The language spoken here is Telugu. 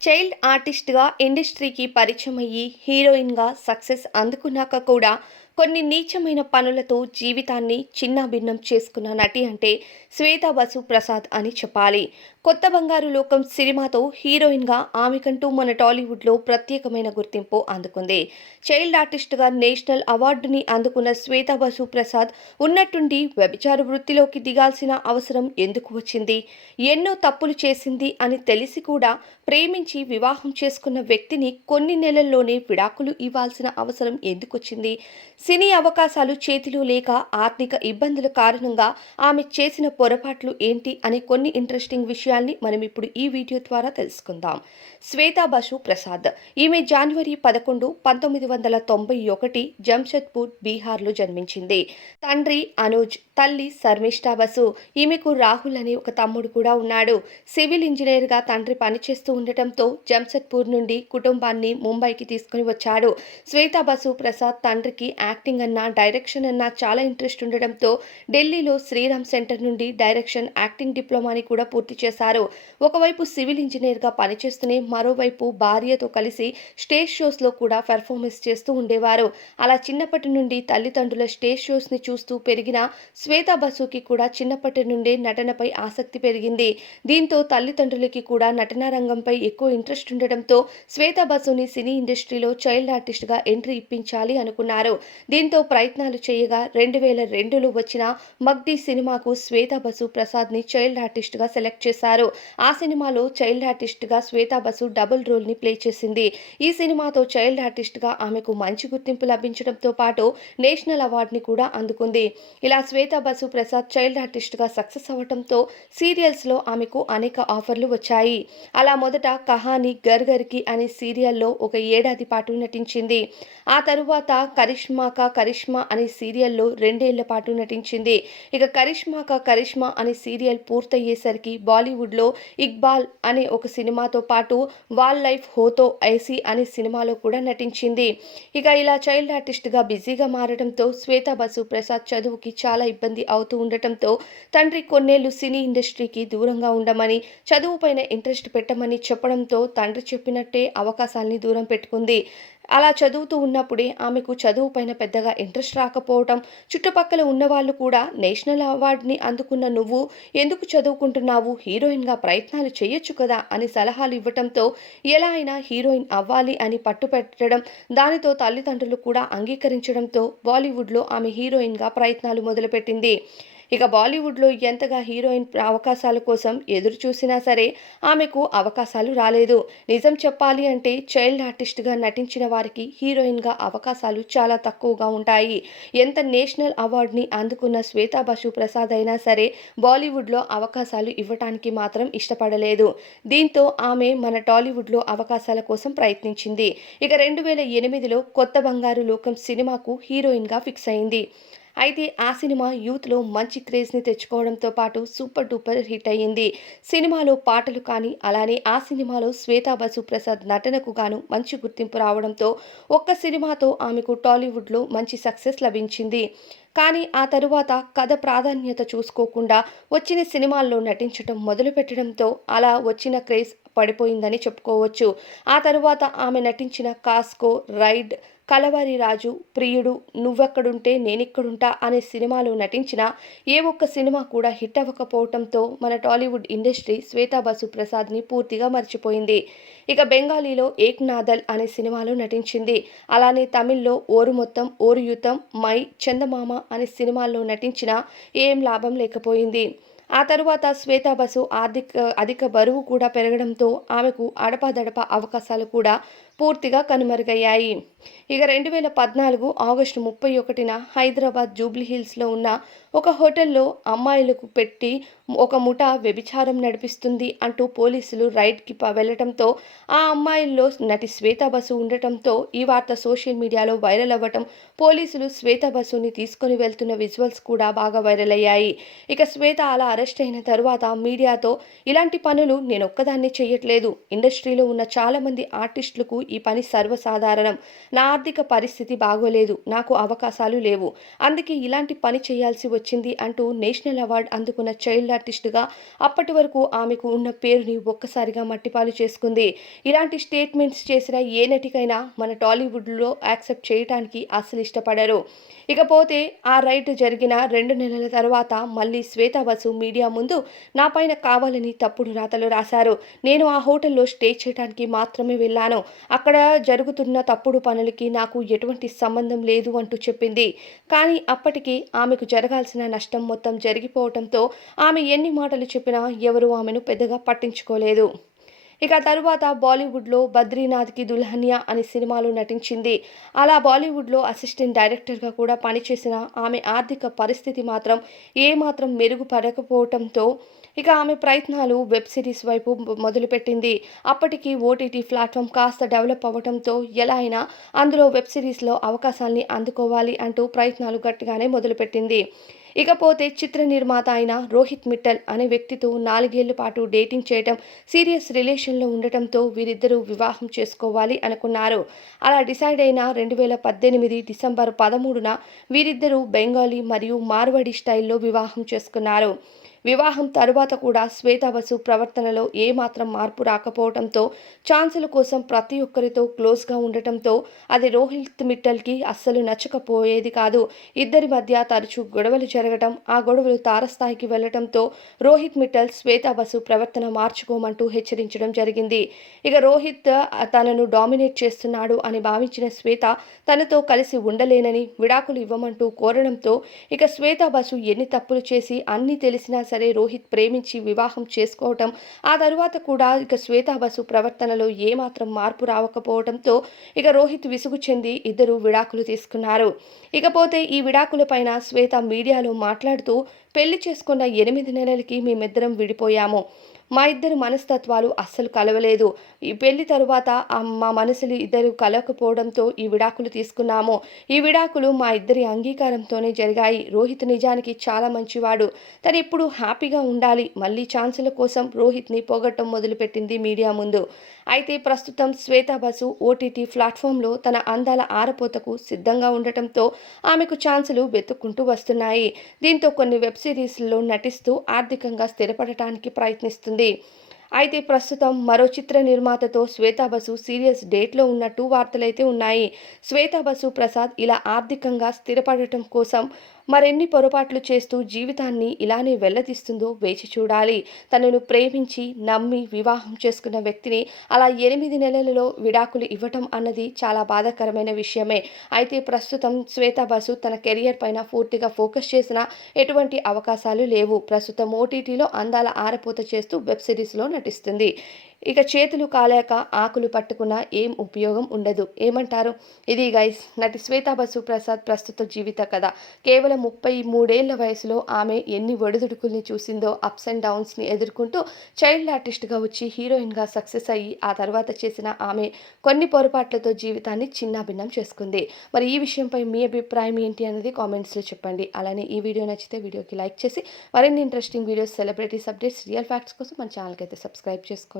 చైల్డ్ ఆర్టిస్ట్గా ఇండస్ట్రీకి పరిచయం అయ్యి హీరోయిన్గా సక్సెస్ అందుకున్నాక కూడా కొన్ని నీచమైన పనులతో జీవితాన్ని చిన్నాభిన్నం చేసుకున్న నటి అంటే శ్వేతా బసు ప్రసాద్ అని చెప్పాలి. కొత్త బంగారు లోకం సినిమాతో హీరోయిన్గా ఆమెకంటూ మన టాలీవుడ్లో ప్రత్యేకమైన గుర్తింపు అందుకుంది. చైల్డ్ ఆర్టిస్ట్గా నేషనల్ అవార్డుని అందుకున్న శ్వేతా బసు ప్రసాద్ ఉన్నట్టుండి వ్యభిచార వృత్తిలోకి దిగాల్సిన అవసరం ఎందుకు వచ్చింది? ఎన్నో తప్పులు చేసింది అని తెలిసి కూడా ప్రేమించి వివాహం చేసుకున్న వ్యక్తిని కొన్ని నెలల్లోనే విడాకులు ఇవ్వాల్సిన అవసరం ఎందుకు వచ్చింది? సినీ అవకాశాలు చేతిలో లేక ఆర్థిక ఇబ్బందుల కారణంగా ఆమె చేసిన పొరపాట్లు ఏంటి అనే కొన్ని ఇంట్రెస్టింగ్ విషయాల్ని మనం ఇప్పుడు ఈ వీడియో ద్వారా తెలుసుకుందాం. శ్వేతా బసు ప్రసాద్. ఈమె జనవరి పదకొండు పంతొమ్మిది వందల తొంభై ఒకటి జంషెద్పూర్ బీహార్లో జన్మించింది. తండ్రి అనుజ్ తల్లి శర్మిష్ఠా బసు. ఈమెకు రాహుల్ అనే ఒక తమ్ముడు కూడా ఉన్నాడు. సివిల్ ఇంజనీర్గా తండ్రి పనిచేస్తూ ఉండటంతో జంషెద్పూర్ నుండి కుటుంబాన్ని ముంబైకి తీసుకుని వచ్చాడు. శ్వేతా బసు ప్రసాద్ తండ్రికి యాక్టింగ్ అన్నా డైరెక్షన్ అన్నా చాలా ఇంట్రెస్ట్ ఉండడంతో ఢిల్లీలో శ్రీరామ్ సెంటర్ నుండి డైరెక్షన్ యాక్టింగ్ డిప్లొమాని కూడా పూర్తి చేశారు. ఒకవైపు సివిల్ ఇంజనీర్గా పనిచేస్తూనే మరోవైపు భార్యతో కలిసి స్టేజ్ షోస్లో కూడా పెర్ఫార్మెన్స్ చేస్తూ ఉండేవారు. అలా చిన్నప్పటి నుండి తల్లిదండ్రుల స్టేజ్ షోస్ని చూస్తూ పెరిగిన శ్వేతా బసుకి కూడా చిన్నప్పటి నుండే నటనపై ఆసక్తి పెరిగింది. దీంతో తల్లిదండ్రులకి కూడా నటనా రంగంపై ఎక్కువ ఇంట్రెస్ట్ ఉండడంతో శ్వేతా బసుని సినీ ఇండస్ట్రీలో చైల్డ్ ఆర్టిస్ట్గా ఎంట్రీ ఇప్పించాలి అనుకున్నారు. దీంతో ప్రయత్నాలు చేయగా రెండు వేల రెండులో వచ్చిన మగ్ధి సినిమాకు శ్వేతా బసు ప్రసాద్ని చైల్డ్ ఆర్టిస్ట్గా సెలెక్ట్ చేశారు. ఆ సినిమాలో చైల్డ్ ఆర్టిస్ట్గా శ్వేతా బసు డబుల్ రోల్ని ప్లే చేసింది. ఈ సినిమాతో చైల్డ్ ఆర్టిస్ట్గా ఆమెకు మంచి గుర్తింపు లభించడంతో పాటు నేషనల్ అవార్డుని కూడా అందుకుంది. ఇలా శ్వేతా బసు ప్రసాద్ చైల్డ్ ఆర్టిస్ట్గా సక్సెస్ అవ్వడంతో సీరియల్స్లో ఆమెకు అనేక ఆఫర్లు వచ్చాయి. అలా మొదట కహాని గర్గర్కి అనే సీరియల్లో ఒక ఏడాది పాటు నటించింది. ఆ తరువాత కరిష్మా కరిష్మాకా కరిష్మా అనే సీరియల్లో రెండేళ్ళ పాటు నటించింది. ఇక కరిష్మాక కరిష్మా అనే సీరియల్ పూర్తయ్యేసరికి బాలీవుడ్లో ఇక్బాల్ అనే ఒక సినిమాతో పాటు వాల్ లైఫ్ హోతో ఐసీ అనే సినిమాలో కూడా నటించింది. ఇక ఇలా చైల్డ్ ఆర్టిస్ట్గా బిజీగా మారడంతో శ్వేతా బసు ప్రసాద్ చదువుకి చాలా ఇబ్బంది అవుతూ ఉండటంతో తండ్రి కొన్నేళ్ళు సినీ ఇండస్ట్రీకి దూరంగా ఉండమని చదువుపైన ఇంట్రెస్ట్ పెట్టమని చెప్పడంతో తండ్రి చెప్పినట్టే అవకాశాల్ని దూరం పెట్టుకుంది. అలా చదువుతూ ఉన్నప్పుడే ఆమెకు చదువుపైన పెద్దగా ఇంట్రెస్ట్ రాకపోవటం చుట్టుపక్కల ఉన్నవాళ్ళు కూడా నేషనల్ అవార్డుని అందుకున్న నువ్వు ఎందుకు చదువుకుంటున్నావు? హీరోయిన్గా ప్రయత్నాలు చేయొచ్చు కదా అని సలహాలు ఇవ్వటంతో ఎలా అయినా హీరోయిన్ అవ్వాలి అని పట్టుపెట్టడం దానితో తల్లిదండ్రులు కూడా అంగీకరించడంతో బాలీవుడ్లో ఆమె హీరోయిన్గా ప్రయత్నాలు మొదలుపెట్టింది. ఇక బాలీవుడ్లో ఎంతగా హీరోయిన్ అవకాశాల కోసం ఎదురు చూసినా సరే ఆమెకు అవకాశాలు రాలేదు. నిజం చెప్పాలి అంటే చైల్డ్ ఆర్టిస్ట్గా నటించిన వారికి హీరోయిన్గా అవకాశాలు చాలా తక్కువగా ఉంటాయి. ఎంత నేషనల్ అవార్డుని అందుకున్న శ్వేతా బసు ప్రసాద్ అయినా సరే బాలీవుడ్లో అవకాశాలు ఇవ్వటానికి మాత్రం ఇష్టపడలేదు. దీంతో ఆమె మన టాలీవుడ్లో అవకాశాల కోసం ప్రయత్నించింది. ఇక రెండు వేల ఎనిమిదిలో కొత్త బంగారు లోకం సినిమాకు హీరోయిన్గా ఫిక్స్ అయింది. అయితే ఆ సినిమా యూత్లో మంచి క్రేజ్ని తెచ్చుకోవడంతో పాటు సూపర్ డూపర్ హిట్ అయ్యింది. సినిమాలో పాటలు కానీ అలానే ఆ సినిమాలో శ్వేతా బసు ప్రసాద్ నటనకు గాను మంచి గుర్తింపు రావడంతో ఒక్క సినిమాతో ఆమెకు టాలీవుడ్లో మంచి సక్సెస్ లభించింది. కానీ ఆ తరువాత కథ ప్రాధాన్యత చూసుకోకుండా వచ్చిన సినిమాల్లో నటించడం మొదలుపెట్టడంతో అలా వచ్చిన క్రేజ్ పడిపోయిందని చెప్పుకోవచ్చు. ఆ తరువాత ఆమె నటించిన కాస్కో రైడ్ కలవారి రాజు ప్రియుడు నువ్వెక్కడుంటే నేనిక్కడుంటా అనే సినిమాలో నటించిన ఏ ఒక్క సినిమా కూడా హిట్ అవ్వకపోవడంతో మన టాలీవుడ్ ఇండస్ట్రీ శ్వేతా బసు ప్రసాద్ని పూర్తిగా మర్చిపోయింది. ఇక బెంగాలీలో ఏక్ నాదల్ అనే సినిమాలో నటించింది. అలానే తమిళ్ళో ఓరు మొత్తం ఓరు యుతం మై చందమామ అనే సినిమాల్లో నటించిన ఏం లాభం లేకపోయింది. ఆ తరువాత శ్వేతా బసు ఆర్థిక అధిక బరువు కూడా పెరగడంతో ఆమెకు అడపాదడప అవకాశాలు కూడా పూర్తిగా కనుమరుగయ్యాయి. ఇక రెండు వేల పద్నాలుగు ఆగస్టు ముప్పై ఒకటిన హైదరాబాద్ జూబ్లీ హిల్స్లో ఉన్న ఒక హోటల్లో అమ్మాయిలకు పెట్టి ఒక ముఠ వ్యభిచారం నడిపిస్తుంది అంటూ పోలీసులు రైడ్కి ప- ఆ అమ్మాయిల్లో నటి శ్వేతా బసు ఉండటంతో ఈ వార్త సోషల్ మీడియాలో వైరల్ అవ్వటం పోలీసులు శ్వేతా బసుని తీసుకొని వెళ్తున్న విజువల్స్ కూడా బాగా వైరల్ అయ్యాయి. ఇక శ్వేత అలా అరెస్ట్ అయిన తర్వాత మీడియాతో ఇలాంటి పనులు నేను ఒక్కదాన్ని చేయట్లేదు ఇండస్ట్రీలో ఉన్న చాలామంది ఆర్టిస్టులకు ఈ పని సర్వసాధారణం. నా ఆర్థిక పరిస్థితి బాగోలేదు. నాకు అవకాశాలు లేవు. అందుకే ఇలాంటి పని చేయాల్సి వచ్చింది అంటూ నేషనల్ అవార్డు అందుకున్న చైల్డ్ ఆర్టిస్టుగా అప్పటి వరకు ఆమెకు ఉన్న పేరుని ఒక్కసారిగా మట్టిపాలు చేసుకుంది. ఇలాంటి స్టేట్మెంట్స్ చేసిన ఏ నటికైనా మన టాలీవుడ్లో యాక్సెప్ట్ చేయడానికి అసలు ఇష్టపడరు. ఇకపోతే ఆ రైట్ జరిగిన రెండు నెలల తర్వాత మళ్ళీ శ్వేతా బసు మీడియా ముందు నా పైన కావాలని తప్పుడు రాతలు రాశారు. నేను ఆ హోటల్లో స్టే చేయడానికి మాత్రమే వెళ్ళాను. అక్కడ జరుగుతున్న తప్పుడు పనులకి నాకు ఎటువంటి సంబంధం లేదు అంటూ చెప్పింది. కానీ అప్పటికి ఆమెకు జరగాల్సిన నష్టం మొత్తం జరిగిపోవడంతో ఆమె ఎన్ని మాటలు చెప్పినా ఎవరూ ఆమెను పెద్దగా పట్టించుకోలేదు. ఇక తరువాత బాలీవుడ్లో బద్రీనాథ్కి దుల్హనియా అనే సినిమాలో నటించింది. అలా బాలీవుడ్లో అసిస్టెంట్ డైరెక్టర్గా కూడా పనిచేసిన ఆమె ఆర్థిక పరిస్థితి మాత్రం ఏమాత్రం మెరుగుపడకపోవటంతో ఇక ఆమె ప్రయత్నాలు వెబ్ సిరీస్ వైపు మొదలుపెట్టింది. అప్పటికి ఓటీటీ ప్లాట్ఫామ్ కాస్త డెవలప్ అవ్వడంతో ఎలా అయినా అందులో వెబ్ సిరీస్లో అవకాశాల్ని అందుకోవాలి అంటూ ప్రయత్నాలు గట్టిగానే మొదలుపెట్టింది. ఇకపోతే చిత్ర నిర్మాత అయిన రోహిత్ మిట్టల్ అనే వ్యక్తితో నాలుగేళ్ళ పాటు డేటింగ్ చేయడం సీరియస్ రిలేషన్లో ఉండటంతో వీరిద్దరూ వివాహం చేసుకోవాలి అనుకున్నారు. అలా డిసైడ్ అయిన రెండు వేల పద్దెనిమిది డిసెంబర్ పదమూడున వీరిద్దరూ బెంగాలీ మరియు మార్వాడి స్టైల్లో వివాహం చేసుకున్నారు. వివాహం తరువాత కూడా శ్వేతా బసు ప్రవర్తనలో ఏమాత్రం మార్పు రాకపోవడంతో ఛాన్సుల కోసం ప్రతి ఒక్కరితో క్లోజ్గా ఉండటంతో అది రోహిత్ మిట్టల్కి అస్సలు నచ్చకపోయేది కాదు. ఇద్దరి మధ్య తరచూ గొడవలు జరగటం ఆ గొడవలు తారస్థాయికి వెళ్ళడంతో రోహిత్ మిట్టల్ శ్వేతా బసు ప్రవర్తన మార్చుకోమంటూ హెచ్చరించడం జరిగింది. ఇక రోహిత్ తనను డామినేట్ చేస్తున్నాడు అని భావించిన శ్వేత తనతో కలిసి ఉండలేనని విడాకులు ఇవ్వమంటూ కోరడంతో ఇక శ్వేతా బసు ఎన్ని తప్పులు చేసి అన్నీ తెలిసినా సరే రోహిత్ ప్రేమించి వివాహం చేసుకోవటం ఆ తరువాత కూడా ఇక శ్వేతా బసు ప్రవర్తనలో ఏమాత్రం మార్పు రావకపోవడంతో ఇక రోహిత్ విసుగు చెంది ఇద్దరు విడాకులు తీసుకున్నారు. ఇకపోతే ఈ విడాకులపైన శ్వేత మీడియాలో మాట్లాడుతూ పెళ్ళి చేసుకున్న ఎనిమిది నెలలకి మేమిద్దరం విడిపోయాము. మా ఇద్దరి మనస్తత్వాలు అస్సలు కలవలేదు. ఈ పెళ్ళి తరువాత మా మనసులు ఇద్దరు కలవకపోవడంతో ఈ విడాకులు తీసుకున్నాము. ఈ విడాకులు మా ఇద్దరి అంగీకారంతోనే జరిగాయి. రోహిత్ నిజానికి చాలా మంచివాడు. తను ఇప్పుడు హ్యాపీగా ఉండాలి. మళ్ళీ ఛాన్సుల కోసం రోహిత్ని పోగొట్టం మొదలుపెట్టింది మీడియా ముందు. అయితే ప్రస్తుతం శ్వేతా బసు ఓటీటీ ప్లాట్ఫామ్లో తన అందాల ఆరపోతకు సిద్ధంగా ఉండటంతో ఆమెకు ఛాన్సులు వెతుక్కుంటూ వస్తున్నాయి. దీంతో కొన్ని వెబ్ సిరీస్లో నటిస్తూ ఆర్థికంగా స్థిరపడటానికి ప్రయత్నిస్తుంది. అయితే ప్రస్తుతం మరో చిత్ర నిర్మాతతో శ్వేతా బసు సీరియస్ డేట్లో ఉన్నట్టు వార్తలైతే ఉన్నాయి. శ్వేతా బసు ప్రసాద్ ఇలా ఆర్థికంగా స్థిరపడటం కోసం మరెన్ని పొరపాట్లు చేస్తూ జీవితాన్ని ఇలానే వెల్లదీస్తుందో వేచి చూడాలి. తనను ప్రేమించి నమ్మి వివాహం చేసుకున్న వ్యక్తిని అలా ఎనిమిది నెలలలో విడాకులు ఇవ్వటం అన్నది చాలా బాధాకరమైన విషయమే. అయితే ప్రస్తుతం శ్వేతా బసు తన కెరియర్ పైన పూర్తిగా ఫోకస్ చేసిన ఎటువంటి అవకాశాలు లేవు. ప్రస్తుతం ఓటీటీలో అందాల ఆరపోత చేస్తూ వెబ్ సిరీస్లో నటిస్తుంది. ఇక చేతులు కాలేక ఆకులు పట్టుకున్న ఏం ఉపయోగం ఉండదు. ఏమంటారు? ఇది గైస్ నటి శ్వేతా బసు ప్రసాద్ ప్రస్తుత జీవిత కథ. కేవలం ముప్పై మూడేళ్ళ వయసులో ఆమె ఎన్ని ఒడిదుడుకుల్ని చూసిందో అప్స్ అండ్ డౌన్స్ని ఎదుర్కొంటూ చైల్డ్ ఆర్టిస్ట్గా వచ్చి హీరోయిన్గా సక్సెస్ అయ్యి ఆ తర్వాత చేసిన ఆమె కొన్ని పొరపాట్లతో జీవితాన్ని చిన్నాభిన్నం చేసుకుంది. మరి ఈ విషయంపై మీ అభిప్రాయం ఏంటి అనేది కామెంట్స్లో చెప్పండి. అలానే ఈ వీడియో నచ్చితే వీడియోకి లైక్ చేసి మరిన్ని interesting videos celebrities updates real facts కోసం మన ఛానల్కి అయితే సబ్స్క్రైబ్ చేసుకోండి.